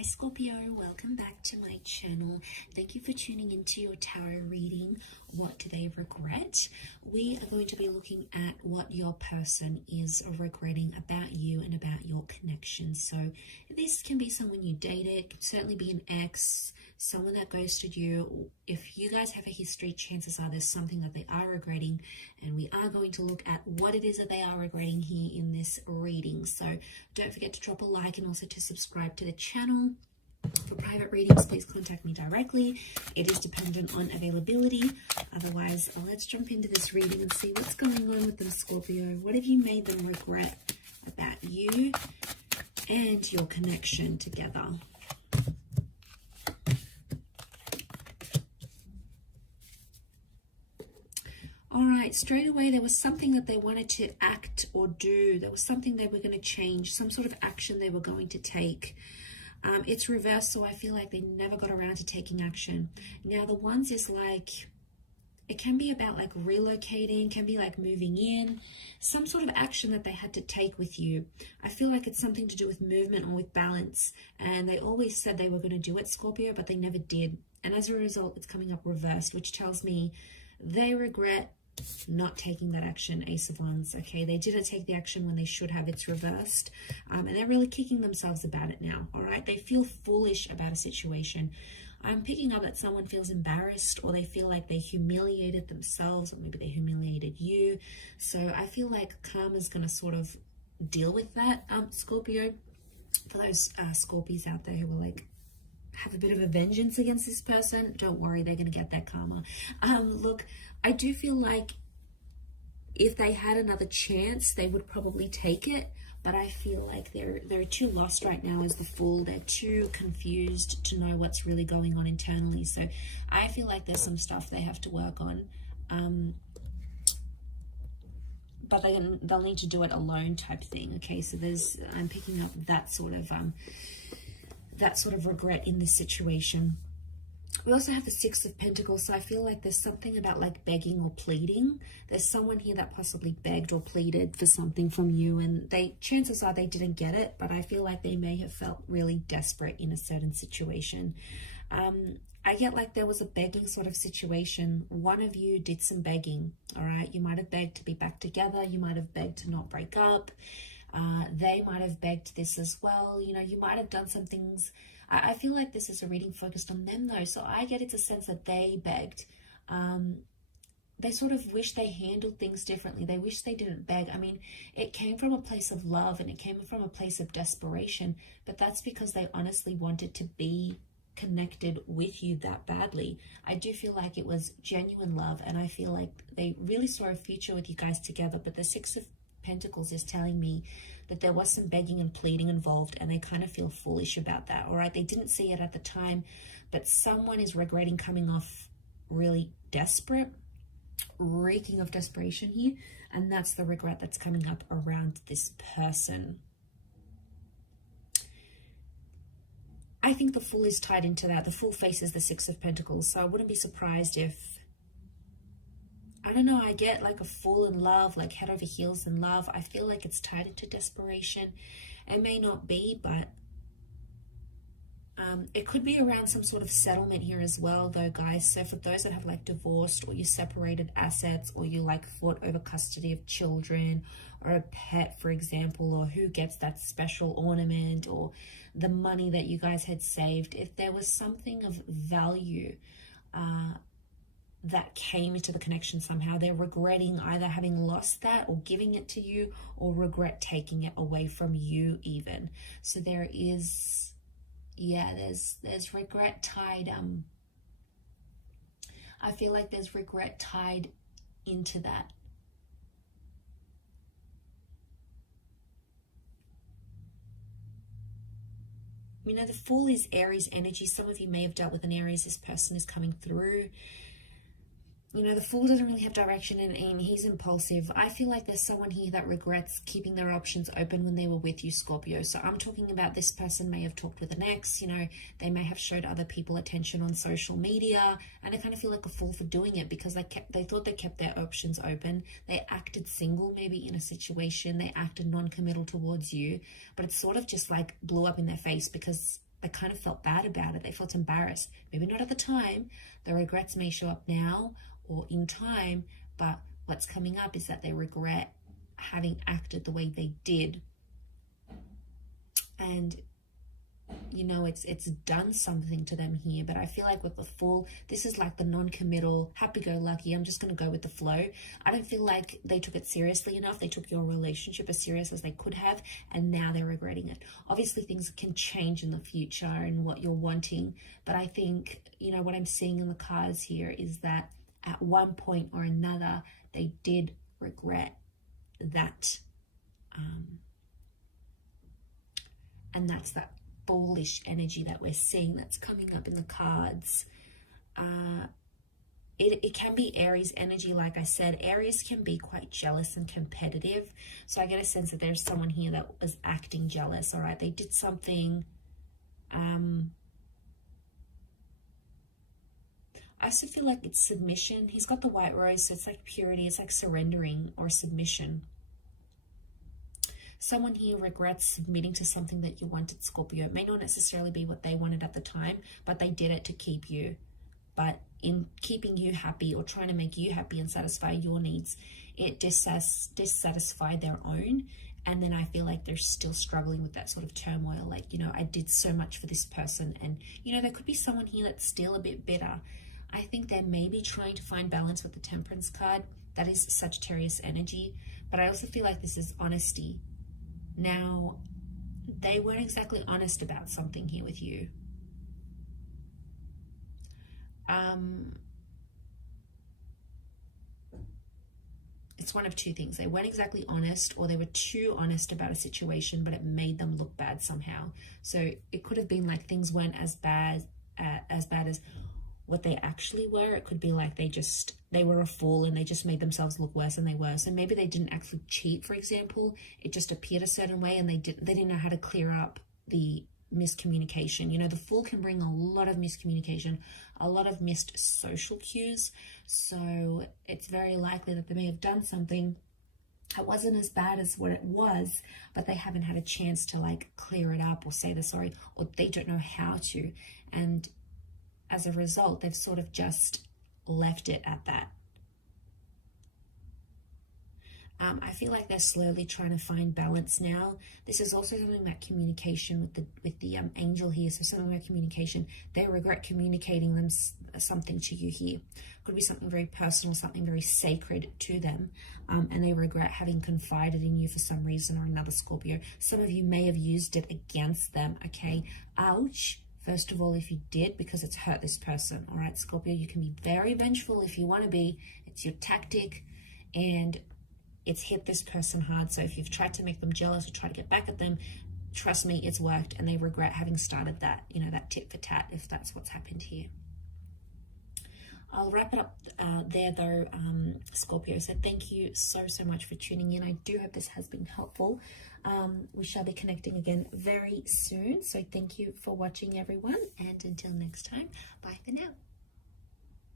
Hi Scorpio, welcome back to my channel. Thank you for tuning into your tarot reading. What do they regret? We are going to be looking at what your person is regretting about you and about your connection. So this can be someone you dated, could certainly be an ex, someone that ghosted you. If you guys have a history, chances are there's something that they are regretting, and we are going to look at what it is that they are regretting here in this reading. So don't forget to drop a like and also to subscribe to the channel. For private readings, please contact me directly. It is dependent on availability. Otherwise, let's jump into this reading and see what's going on with them, Scorpio. What have you made them regret about you and your connection together? All right, straight away, there was something that they wanted to act or do. There was something they were going to change, some sort of action they were going to take. It's reversed, so I feel like they never got around to taking action. Now, the ones is like, it can be about like relocating, can be like moving in, some sort of action that they had to take with you. I feel like it's something to do with movement or with balance. And they always said they were going to do it, Scorpio, but they never did. And as a result, it's coming up reversed, which tells me they regret not taking that action. Ace of Wands. Okay, they didn't take the action when they should have. It's reversed, and they're really kicking themselves about it now. All right, they feel foolish about a situation. I'm picking up that someone feels embarrassed, or they feel like they humiliated themselves, or maybe they humiliated you. So I feel like karma's going to sort of deal with that, Scorpio. For those Scorpios out there who are like, have a bit of a vengeance against this person, don't worry, they're going to get that karma. Look, I do feel like if they had another chance, they would probably take it, but I feel like they're too lost right now as the Fool. They're too confused to know what's really going on internally. So I feel like there's some stuff they have to work on, but they'll need to do it alone type thing. Okay, so I'm picking up that sort of regret in this situation. We also have the Six of Pentacles, so I feel like there's something about like begging or pleading. There's someone here that possibly begged or pleaded for something from you, and chances are they didn't get it, but I feel like they may have felt really desperate in a certain situation. I get like there was a begging sort of situation. One of you did some begging, all right? You might have begged to be back together. You might have begged to not break up. They might have begged this as well. You know, you might have done some things. I feel like this is a reading focused on them though. So I get it's a sense that they begged. They sort of wish they handled things differently. They wish they didn't beg. I mean, it came from a place of love and it came from a place of desperation, but that's because they honestly wanted to be connected with you that badly. I do feel like it was genuine love, and I feel like they really saw a future with you guys together. But the Six of Pentacles is telling me that there was some begging and pleading involved, and they kind of feel foolish about that. All right, they didn't see it at the time, but someone is regretting coming off really desperate, reeking of desperation here, and that's the regret that's coming up around this person. I think the Fool is tied into that. The Fool faces the Six of Pentacles, so I wouldn't be surprised if, I don't know, I get like a Fool in love, like head over heels in love. I feel like it's tied into desperation. It may not be, but it could be around some sort of settlement here as well though, guys. So for those that have like divorced, or you separated assets, or you like fought over custody of children or a pet, for example, or who gets that special ornament, or the money that you guys had saved, if there was something of value that came into the connection somehow, they're regretting either having lost that or giving it to you, or regret taking it away from you even. So there is, yeah, there's regret tied. I feel like there's regret tied into that. You know, the Fool is Aries energy. Some of you may have dealt with an Aries. This person is coming through. You know, the Fool doesn't really have direction and aim. He's impulsive. I feel like there's someone here that regrets keeping their options open when they were with you, Scorpio. So I'm talking about this person may have talked with an ex. You know, they may have showed other people attention on social media. And I kind of feel like a fool for doing it, because they thought they kept their options open. They acted single maybe in a situation. They acted non-committal towards you. But it sort of just like blew up in their face, because they kind of felt bad about it. They felt embarrassed. Maybe not at the time. The regrets may show up now or in time, but what's coming up is that they regret having acted the way they did. And you know, it's done something to them here. But I feel like with the Fool, this is like the non-committal, happy-go-lucky, I'm just going to go with the flow. I don't feel like they took it seriously enough. They took your relationship as serious as they could have, and now they're regretting it. Obviously, things can change in the future and what you're wanting, but I think, you know, what I'm seeing in the cards here is that at one point or another, they did regret that. And that's that bullish energy that we're seeing that's coming up in the cards. It can be Aries energy. Like I said, Aries can be quite jealous and competitive. So I get a sense that there's someone here that was acting jealous. All right, they did something. I also feel like it's submission. He's got the white rose, so it's like purity. It's like surrendering or submission. Someone here regrets submitting to something that you wanted, Scorpio. It may not necessarily be what they wanted at the time, but they did it to keep you. But in keeping you happy or trying to make you happy and satisfy your needs, it dissatisfied their own. And then I feel like they're still struggling with that sort of turmoil. Like, you know, I did so much for this person. And, you know, there could be someone here that's still a bit bitter. I think they may be trying to find balance with the Temperance card. That is Sagittarius energy. But I also feel like this is honesty. Now, they weren't exactly honest about something here with you. It's one of two things. They weren't exactly honest, or they were too honest about a situation, but it made them look bad somehow. So it could have been like things weren't as bad as what they actually were. It could be like they were a fool and they just made themselves look worse than they were. So maybe they didn't actually cheat, for example. It just appeared a certain way, and they didn't know how to clear up the miscommunication. You know, the Fool can bring a lot of miscommunication, a lot of missed social cues. So it's very likely that they may have done something that wasn't as bad as what it was, but they haven't had a chance to like clear it up or say they're sorry, or they don't know how to. And as a result, they've sort of just left it at that. I feel like they're slowly trying to find balance now. This is also something about communication with the angel here. So something about communication. They regret communicating something to you here. Could be something very personal, something very sacred to them. And they regret having confided in you for some reason or another, Scorpio. Some of you may have used it against them, okay? Ouch. First of all, if you did, because it's hurt this person, all right, Scorpio, you can be very vengeful if you want to be. It's your tactic, and it's hit this person hard. So if you've tried to make them jealous or try to get back at them, trust me, it's worked, and they regret having started that, you know, that tit for tat, if that's what's happened here. I'll wrap it up there though, Scorpio. So thank you so much for tuning in. I do hope this has been helpful. We shall be connecting again very soon. So thank you for watching, everyone. And until next time, bye for now.